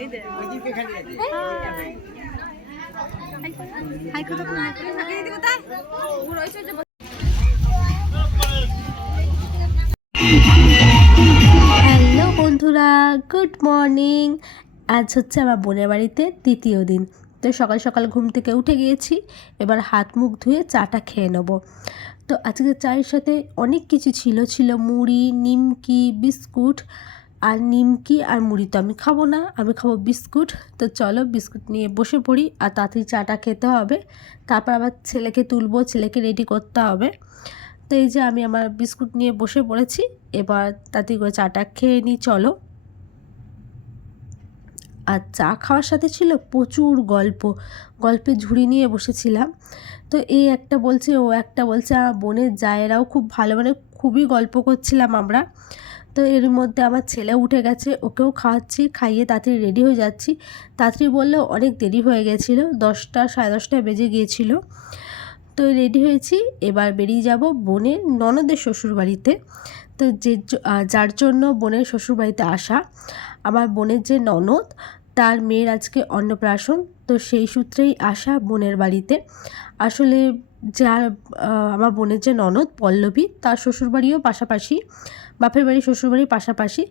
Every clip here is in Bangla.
হ্যালো বন্ধুরা, গুড মর্নিং। আজ হচ্ছে আমার বোনের বাড়িতে তৃতীয় দিন। তো সকাল সকাল ঘুম থেকে উঠে গিয়েছি, এবার হাত মুখ ধুয়ে চাটা খেয়ে নেবো। তো আজকে চায়ের সাথে অনেক কিছু ছিল মুড়ি, নিমকি, বিস্কুট। আর নিমকি আর মুড়ি তো আমি খাবো না, আমি খাবো বিস্কুট। তো চলো বিস্কুট নিয়ে বসে পড়ি, আর তাড়াতাড়ি চাটা খেতে হবে, তারপর আবার ছেলেকে তুলবো, ছেলেকে রেডি করতে হবে। তো এই যে আমি আমার বিস্কুট নিয়ে বসে পড়েছি, এবার তাড়াতাড়ি করে চাটা খেয়ে নিই চলো। আর চা খাওয়ার সাথে ছিল প্রচুর গল্পে ঝুড়ি নিয়ে বসেছিলাম। তো এই একটা বলছে, ও একটা বলছে, আমার বোনের জায়েরাও খুব ভালো, মানে খুবই গল্প করছিলাম আমরা। তো এর মধ্যে আমার ছেলে উঠে গেছে, ওকেও খাওয়াচ্ছি, খাইয়ে তাড়াতাড়ি রেডি হয়ে যাচ্ছি। তাড়াতাড়ি বললেও অনেক দেরি হয়ে গেছিলো, 10টা সাড়ে 10টায় বেজে গিয়েছিলো। তো রেডি হয়েছি, এবার বেরিয়ে যাব বোনের ননদের শ্বশুরবাড়িতে। তো যার জন্য বোনের শ্বশুরবাড়িতে আসা, আমার বোনের যে ননদ, তার মেয়ের আজকে অন্নপ্রাশন। তো সেই সূত্রেই আসা বোনের বাড়িতে। আসলে যার আমার বোনের যে ননদ পল্লবী, তার শ্বশুরবাড়িও পাশাপাশি, বাপের বাড়ি শ্বশুরবাড়ির পাশাপাশি।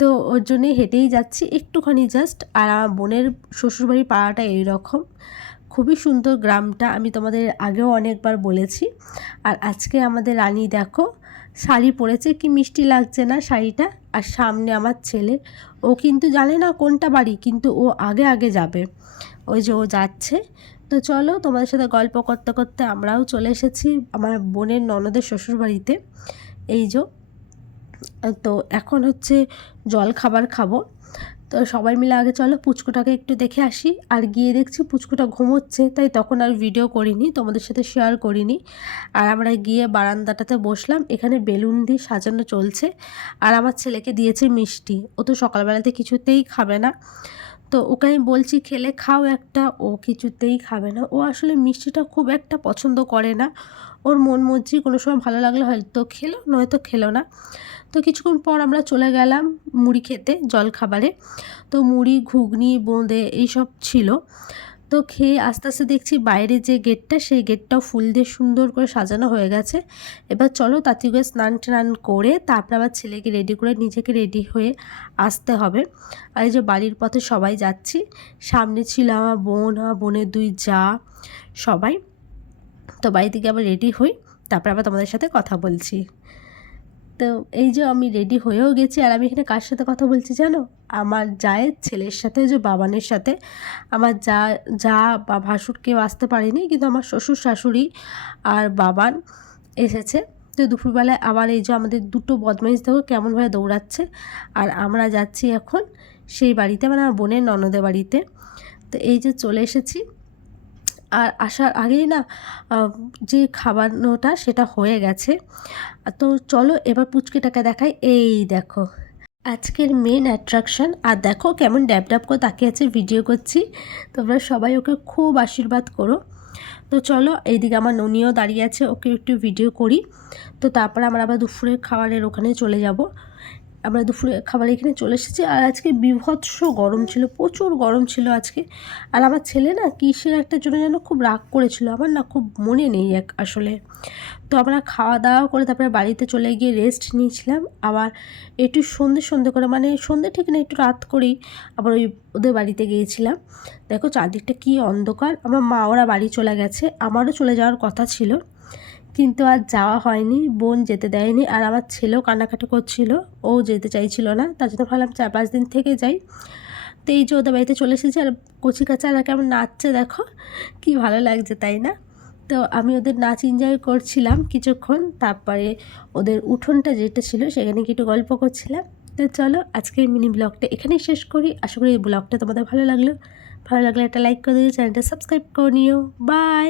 তো ওর জন্যই হেঁটেই যাচ্ছি একটুখানি জাস্ট। আর আমার বোনের শ্বশুরবাড়ির পাড়াটা এইরকম, খুবই সুন্দর গ্রামটা, আমি তোমাদের আগেও অনেকবার বলেছি। আর আজকে আমাদের রানী দেখো শাড়ি পরেছে, কি মিষ্টি লাগছে না শাড়িটা। আর সামনে আমার ছেলে, ও কিন্তু জানে না কোনটা বাড়ি, কিন্তু ও আগে আগে যাবে, ওই যে ও যাচ্ছে। তো চলো তোমাদের সাথে গল্প করতে করতে আমরাও চলে এসেছি আমার বোনের ননদের শ্বশুরবাড়িতে। এই যে, তো এখন হচ্ছে জল খাবার খাবো। তো সবাই মিলে আগে চলো পুচকুটাকে একটু দেখে আসি। আর গিয়ে দেখছি পুচকুটা ঘুমোচ্ছে, তাই তখন আর ভিডিও করিনি, তোমাদের সাথে শেয়ার করিনি। আর আমরা গিয়ে বারান্দাটাতে বসলাম, এখানে বেলুন দিয়ে সাজানো চলছে। আর আমার ছেলেকে দিয়েছে মিষ্টি, ও তো সকালবেলাতে কিছুতেই খাবে না। তো ওকে আমি বলছি খেলে খাও একটা, ও কিছুতেই খাবে না। ও আসলে মিষ্টিটা খুব একটা পছন্দ করে না, ওর মন মর্জি, কোনো সময় ভালো লাগলে হয়তো খেলো, নয়তো খেলো না। তো কিছুক্ষণ পর আমরা চলে গেলাম মুড়ি খেতে, জল খাবারে। তো মুড়ি, ঘুগনি, বোঁদে এইসব ছিল। তো খেয়ে আস্তে আস্তে দেখছি বাইরে যে গেটটা, সেই গেটটাও ফুল দিয়ে সুন্দর করে সাজানো হয়ে গেছে। এবার চলো তাড়াতাড়ি করে স্নান টান করে তারপর আবার ছেলেকে রেডি করে নিজেকে রেডি হয়ে আসতে হবে। আর এই যে বাড়ির পথে সবাই যাচ্ছি, সামনে ছিল আমার বোন, আমার বোনের 2 জা, সবাই। তো বাড়ি থেকে আবার রেডি হই, তারপর আবার তোমাদের সাথে কথা বলছি। তো এই যে আমি রেডি হয়েও গেছি, আর আমি এখানে কার সাথে কথা বলছি জানো? আমার জায়ের ছেলের সাথে, যে বাবানের সাথে। আমার যা বা ভাসুর কেউ আসতে পারেনি, কিন্তু আমার শ্বশুর শাশুড়ি আর বাবান এসেছে। তো দুপুরবেলায় আবার এই যে আমাদের দুটো বদমাইশ দেখো কেমনভাবে দৌড়াচ্ছে। আর আমরা যাচ্ছি এখন সেই বাড়িতে, মানে আমার বোনের ননদের বাড়িতে। তো এই যে চলে এসেছি। আর আসার আগেই না যে খাওয়ানোটা সেটা হয়ে গেছে। তো চলো এবার পুচকিটাকে দেখাই। এই দেখো আজকের মেন অ্যাট্রাকশন। আর দেখো কেমন ড্যাব ড্যাব করে তাকিয়ে আছে, ভিডিও করছি। তোমরা সবাই ওকে খুব আশীর্বাদ করো। তো চলো এইদিকে আমার ননিও দাঁড়িয়ে আছে, ওকে একটু ভিডিও করি। তো তারপরে আমরা আবার দুপুরের খাবারের ওখানে চলে যাব। আমরা দুপুরে খাবার এখানে চলে এসেছি। আর আজকে বীভৎস গরম ছিল, প্রচুর গরম ছিল আজকে। আর আমার ছেলে না কিসের একটা জন্য যেন খুব রাগ করেছিল, আমার না খুব মনে নেই আসলে। তো আমরা খাওয়া দাওয়া করে তারপরে বাড়িতে চলে গিয়ে রেস্ট নিয়েছিলাম। আবার একটু সন্ধে করে, মানে সন্ধে ঠিক না, একটু রাত করেই আবার ওদের বাড়িতে গিয়েছিলাম। দেখো চারদিকটা কি অন্ধকার। আমার মা ওরা বাড়ি চলে গেছে, আমারও চলে যাওয়ার কথা ছিল, কিন্তু আর যাওয়া হয়নি, বোন যেতে দেয়নি। আর আমার ছেলেও কান্নাকাটি করছিল, ও যেতে চাইছিল না, তার জন্য ভাবলাম 4-5 দিন থেকে যাই। তো এই যে ওদের বাড়িতে চলে এসেছি। আর কচি কাচারা কেমন নাচছে দেখো, কি ভালো লাগছে তাই না? তো আমি ওদের নাচ এনজয় করছিলাম কিছুক্ষণ, তারপরে ওদের উঠোনটা যেটা ছিল সেখানে কি একটু গল্প করছিলাম। তো চলো আজকের মিনি ব্লগটা এখানেই শেষ করি। আশা করি এই ব্লগটা তোমাদের ভালো লাগলো। ভালো লাগলে একটা লাইক করে দিও, চ্যানেলটা সাবস্ক্রাইব করে নিও। বাই।